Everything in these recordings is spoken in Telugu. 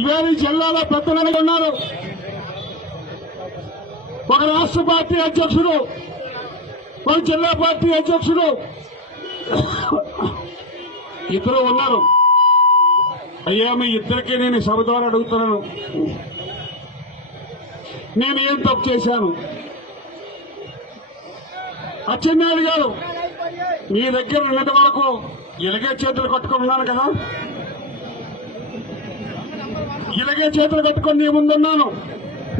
ఇవాళ జిల్లాలో పెద్దలు ఉన్నారు. ఒక రాష్ట్ర పార్టీ అధ్యక్షుడు ఒక జిల్లా పార్టీ అధ్యక్షుడు ఇద్దరు ఉన్నారు. అయ్యా మీ ఇద్దరికీ నేను సభ ద్వారా అడుగుతున్నాను. నేను ఏం తప్పు చేశాను? అచ్చెన్నాయుడు గారు మీ దగ్గర నిన్నటి వరకు ఇలాగే చేతులు కట్టుకున్నాను కదా. ఇలాగే చేతులు కట్టుకొని నీ ముందున్నాను.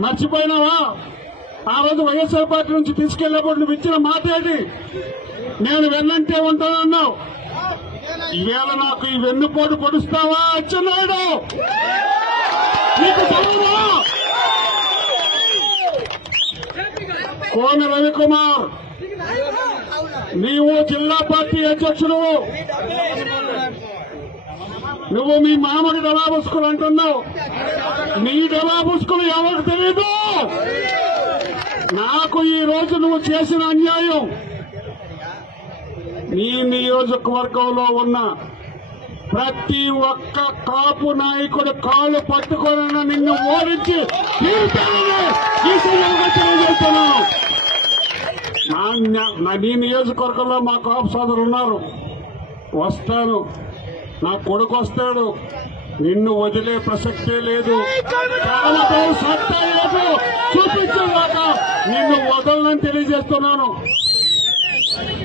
మర్చిపోయినావా? ఆ రోజు వైఎస్ఆర్ పార్టీ నుంచి తీసుకెళ్ళేప్పుడు నువ్వు ఇచ్చిన మాట ఏంటి నేను వెన్నంటే ఉంటానన్నావు. ఈవేళ నాకు ఈ వెన్నుపోటు పొడుస్తావా? అచ్చెన్నాయుడు! నీకు కోన రవికుమార్ నీవు జిల్లా పార్టీ అధ్యక్షుడు. నువ్వు మీ మామకి డలాబుస్కులు అంటున్నావు. నీ డలాబుస్కులు ఎవరికి తెలీదు? నాకు ఈ రోజు నువ్వు చేసిన అన్యాయం. నీ నియోజకవర్గంలో ఉన్న ప్రతి ఒక్క కాపు నాయకుడు కాళ్ళు పట్టుకొని నిన్ను ఓడించి నా నా నీ నియోజకవర్గంలో మా కాపు సోదరులు ఉన్నారు. వస్తాను. నా కొడుకు వస్తాడు. నిన్ను వదిలే ప్రసక్తే లేదు. కాళ్ళతో చూపించేదాకా నిన్ను వదలని తెలియజేస్తున్నాను.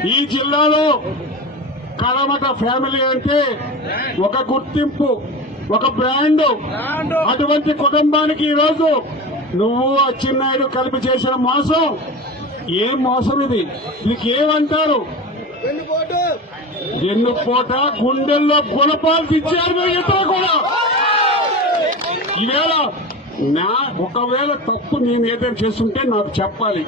ఈ జిల్లాలో కలమట ఫ్యామిలీ అంటే ఒక గుర్తింపు ఒక బ్రాండ్. అటువంటి కుటుంబానికి ఈరోజు రోజు నువ్వు అచ్చెన్నాయుడు కలిపి చేసిన మోసం. ఏం మోసం ఇది? దీనికి ఏమంటారు? ఎన్నుకోట గుండెల్లో గుణపాలు తెచ్చారు మీరు ఇతర కూడా. ఈవేళ నా ఒకవేళ తప్పు నేను ఏదైనా చేస్తుంటే నాకు చెప్పాలి.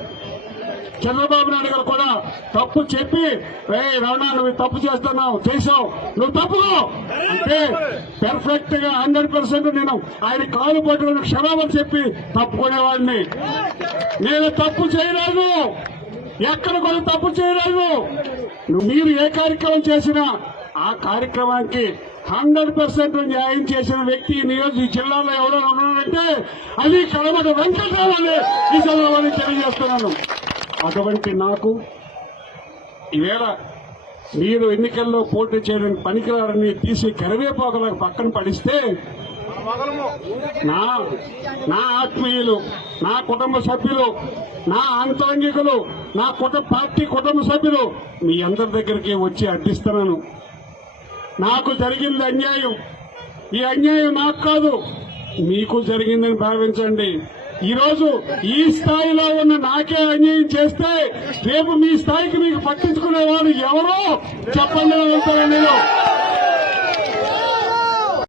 చంద్రబాబు నాయుడు గారు కూడా తప్పు చెప్పి రే రమణ నువ్వు తప్పు చేస్తున్నావు చేసావు నువ్వు తప్పుకో అంటే పెర్ఫెక్ట్గా హండ్రెడ్ పర్సెంట్ నేను ఆయన కాలు పట్టుకుని క్షమాపణ చెప్పి తప్పుకునేవాడిని. నేను తప్పు చేయలేదు. ఎక్కడ కూడా తప్పు చేయలేదు. మీరు ఏ కార్యక్రమం చేసినా ఆ కార్యక్రమానికి హండ్రెడ్ పర్సెంట్ న్యాయం చేసిన వ్యక్తి నియోజక ఈ జిల్లాలో ఎవరైనా ఉన్నారంటే అది కలమట వెంకటరామని ఈ సందర్భాన్ని తెలియజేస్తున్నాను. అటువంటి నాకు ఈవేళ మీరు ఎన్నికల్లో పోటీ చేయడానికి పనికిరారని తీసి కరివేపాకులకు పక్కన పడిస్తే నా నా ఆత్మీయులు నా కుటుంబ సభ్యులు నా అంతరంగికులు నా కుటుంబ పార్టీ కుటుంబ సభ్యులు మీ అందరి దగ్గరికి వచ్చి అడ్డిస్తున్నాను. నాకు జరిగింది అన్యాయం. ఈ అన్యాయం నాకు కాదు మీకు జరిగిందని భావించండి. ఈరోజు ఈ స్థాయిలో ఉన్న నాకే అన్యాయం చేస్తే రేపు మీ స్థాయికి మీకు పట్టించుకునే వారు ఎవరో చెప్పండి అని నేను.